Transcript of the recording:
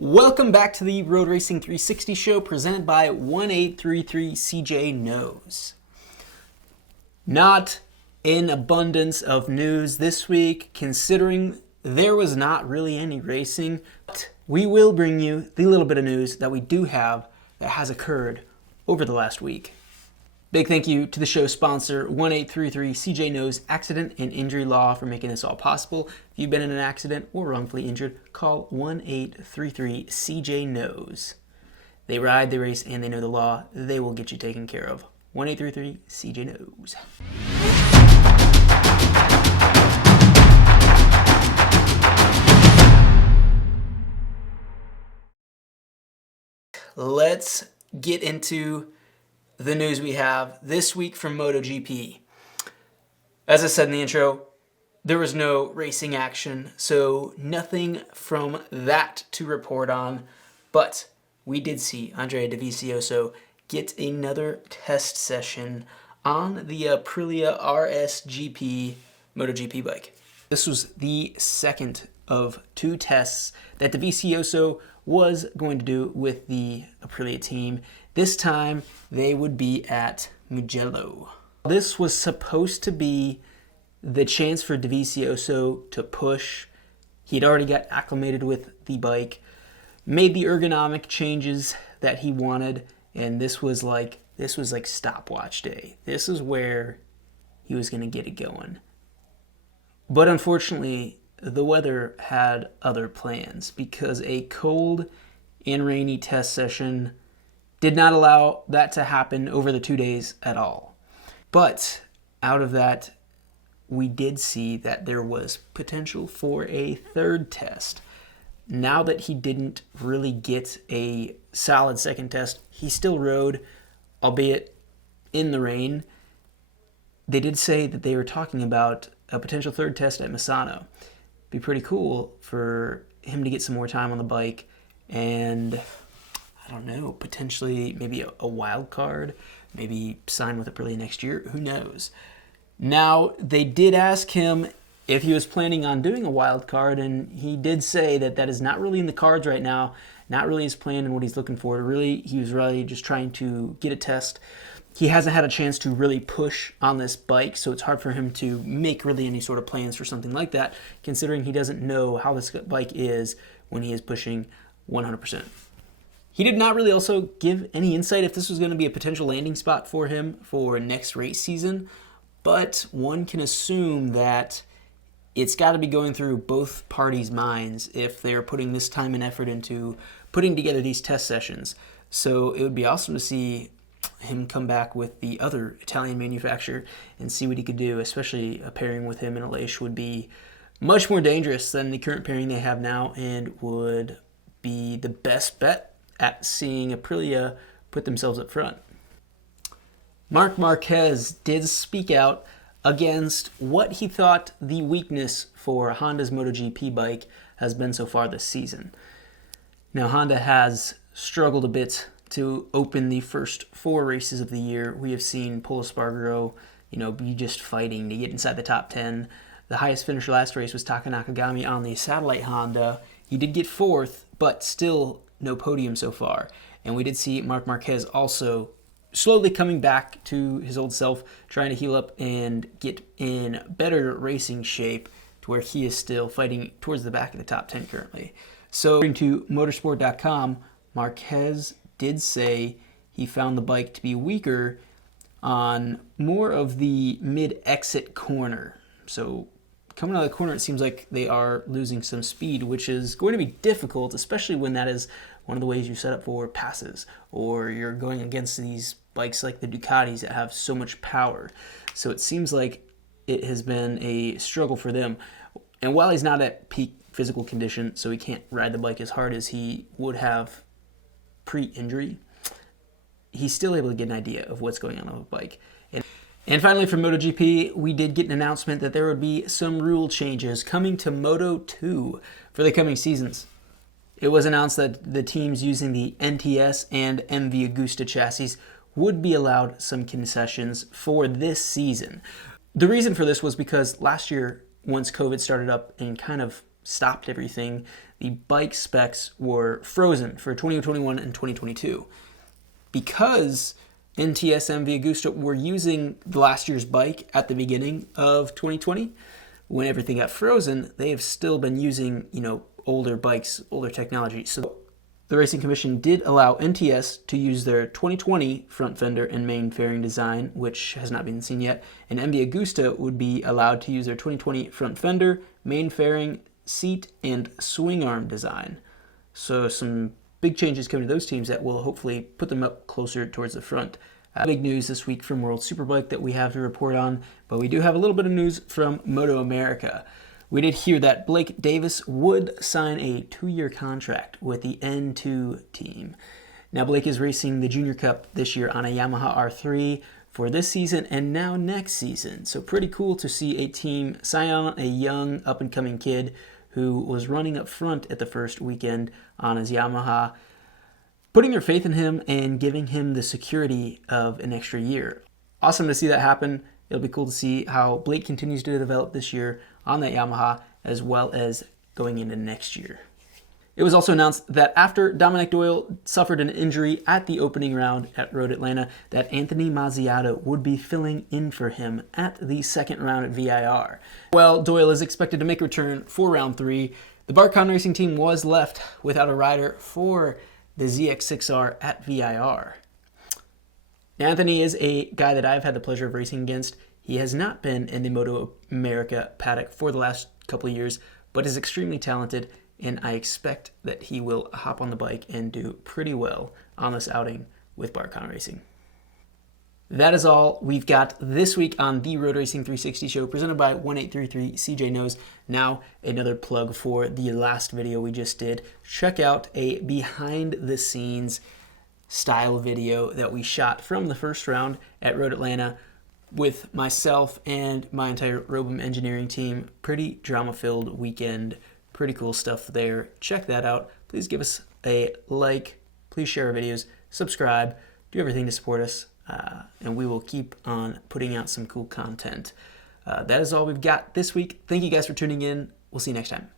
Welcome back to the Road Racing 360 show presented by 1833 CJ Knows. Not an abundance of news this week, considering there was not really any racing. But we will bring you the little bit of news that we do have that has occurred over the last week. Big thank you to the show sponsor, 1833 CJ Knows Accident and Injury Law, for making this all possible. If you've been in an accident or wrongfully injured, call 1833 CJ Knows. They ride, they race, and they know the law. They will get you taken care of. 1833 CJ Knows. Let's get into the news we have this week from MotoGP. As I said in the intro, there was no racing action, so nothing from that to report on. But we did see Andrea Dovizioso get another test session on the Aprilia RSGP MotoGP bike. This was the second of two tests that Dovizioso was going to do with the Aprilia team. This time, they would be at Mugello. This was supposed to be the chance for Dovizioso to push. He'd already got acclimated with the bike, made the ergonomic changes that he wanted, and this was like stopwatch day. This is where he was going to get it going. But unfortunately, the weather had other plans because a cold and rainy test session did not allow that to happen over the 2 days at all. But out of that, we did see that there was potential for a third test. Now that he didn't really get a solid second test, he still rode, albeit in the rain. They did say that they were talking about a potential third test at Misano. Be pretty cool for him to get some more time on the bike and, I don't know, potentially maybe a wild card, maybe sign with Aprilia next year, who knows. Now, they did ask him if he was planning on doing a wild card, and he did say that that is not really in the cards right now, not really his plan and what he's looking for. Really, he was really just trying to get a test. He hasn't had a chance to really push on this bike, so it's hard for him to make really any sort of plans for something like that, considering he doesn't know how this bike is when he is pushing 100%. He did not really also give any insight if this was going to be a potential landing spot for him for next race season, but one can assume that it's got to be going through both parties' minds if they're putting this time and effort into putting together these test sessions. So it would be awesome to see him come back with the other Italian manufacturer and see what he could do, especially a pairing with him in Aleix would be much more dangerous than the current pairing they have now and would be the best bet at seeing Aprilia put themselves up front. Marc Marquez did speak out against what he thought the weakness for Honda's MotoGP bike has been so far this season. Now, Honda has struggled a bit to open the first 4 races of the year. We have seen Pol Espargaro, be just fighting to get inside the top 10. The highest finisher last race was Taka Nakagami on the satellite Honda. He did get 4th, but still no podium so far. And we did see Marc Marquez also slowly coming back to his old self, trying to heal up and get in better racing shape to where he is still fighting towards the back of the top 10 currently. So, according to motorsport.com, Marquez did say he found the bike to be weaker on more of the mid-exit corner. So coming out of the corner, it seems like they are losing some speed, which is going to be difficult, especially when that is one of the ways you set up for passes, or you're going against these bikes like the Ducatis that have so much power. So it seems like it has been a struggle for them. And while he's not at peak physical condition, so he can't ride the bike as hard as he would have pre-injury, he's still able to get an idea of what's going on the bike. And finally, from MotoGP, we did get an announcement that there would be some rule changes coming to Moto 2 for the coming seasons. It was announced that the teams using the NTS and MV Agusta chassis would be allowed some concessions for this season. The reason for this was because last year, once COVID started up and kind of stopped everything, the bike specs were frozen for 2021 and 2022. Because NTS and Via Gusto were using last year's bike at the beginning of 2020, when everything got frozen, they have still been using, older bikes, older technology. So the Racing Commission did allow NTS to use their 2020 front fender and main fairing design, which has not been seen yet, and Via Gusto would be allowed to use their 2020 front fender, main fairing, seat, and swing arm design. So some big changes coming to those teams that will hopefully put them up closer towards the front. Big news this week from World Superbike that we have to report on, but we do have a little bit of news from Moto America. We did hear that Blake Davis would sign a 2-year contract with the N2 team. Now Blake is racing the Junior Cup this year on a Yamaha R3 for this season and now next season. So pretty cool to see a team sign on a young up-and-coming kid who was running up front at the first weekend on his Yamaha, putting their faith in him and giving him the security of an extra year. Awesome to see that happen. It'll be cool to see how Blake continues to develop this year on that Yamaha as well as going into next year. It was also announced that after Dominic Doyle suffered an injury at the opening round at Road Atlanta, that Anthony Mazziato would be filling in for him at the second round at VIR. Well, Doyle is expected to make a return for round 3. The Barcon Racing team was left without a rider for the ZX6R at VIR. Anthony is a guy that I've had the pleasure of racing against. He has not been in the Moto America paddock for the last couple of years, but is extremely talented, and I expect that he will hop on the bike and do pretty well on this outing with Barcon Racing. That is all we've got this week on the Road Racing 360 show, presented by 1833 CJ Knows. Now, another plug for the last video we just did. Check out a behind-the-scenes style video that we shot from the first round at Road Atlanta with myself and my entire Robum engineering team. Pretty drama-filled weekend. Pretty cool stuff there. Check that out. Please give us a like. Please share our videos. Subscribe. Do everything to support us. And we will keep on putting out some cool content. That is all we've got this week. Thank you guys for tuning in. We'll see you next time.